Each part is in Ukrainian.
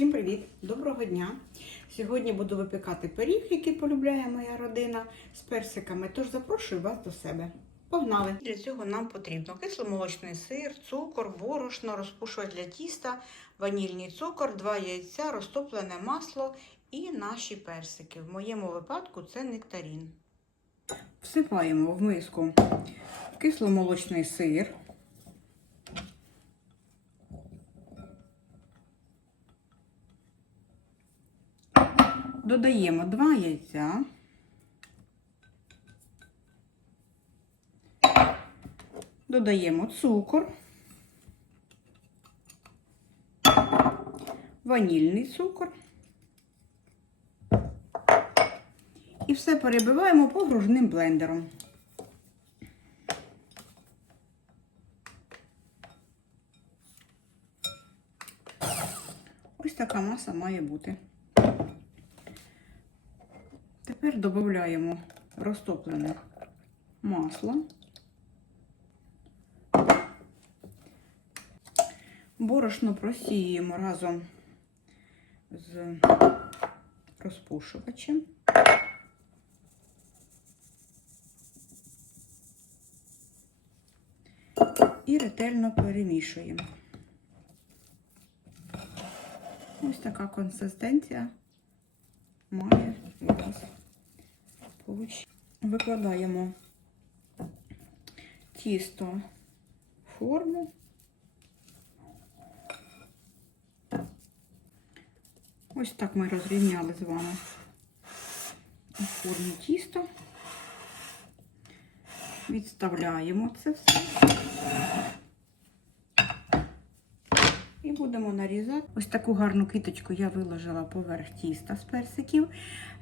Всім привіт! Доброго дня! Сьогодні буду випікати пиріг, який полюбляє моя родина з персиками, тож запрошую вас до себе. Погнали! Для цього нам потрібно кисломолочний сир, цукор, борошно, розпушувач для тіста, ванільний цукор, два яйця, розтоплене масло і наші персики. В моєму випадку це нектарін. Всипаємо в миску кисломолочний сир. Додаємо два яйця. Додаємо цукор, ванільний цукор. І все перебиваємо погружним блендером. Ось така маса має бути. Тепер додаємо розтоплене масло. Борошно просіємо разом з розпушувачем. І ретельно перемішуємо. Ось така консистенція має у нас получ. Викладаємо тісто в форму. Ось так ми розрівняли з вами у формі тісто. Відставляємо це все. Будемо нарізати. Ось таку гарну киточку я виложила поверх тіста з персиків.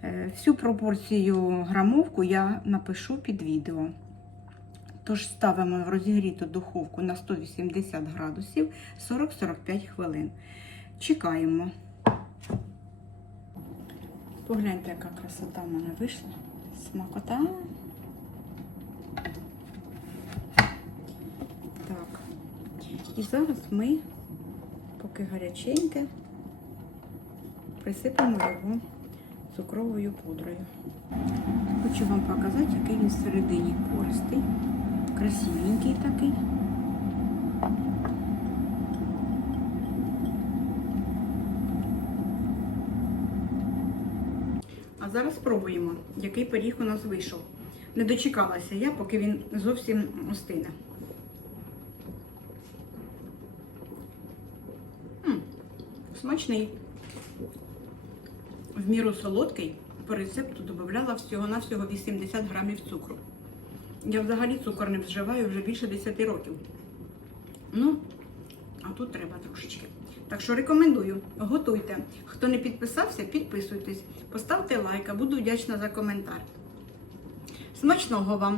Е, Всю пропорцію грамовку я напишу під відео. Тож ставимо в розігріту духовку на 180 градусів 40-45 хвилин. Чекаємо. Погляньте, яка красота в мене вийшла. Смакота. Так. І зараз ми поки гаряченьке, присипемо його цукровою пудрою. Хочу вам показати, який він всередині пористий, красивенький такий. А зараз спробуємо, який пиріг у нас вийшов. Не дочекалася я, поки він зовсім остине. Смачний. В міру солодкий, по рецепту додавала всього-навсього 80 грамів цукру. Я взагалі цукор не вживаю вже більше 10 років. Ну, а тут треба трошечки. Так що рекомендую, готуйте. Хто не підписався, підписуйтесь, поставте лайк, буду вдячна за коментар. Смачного вам!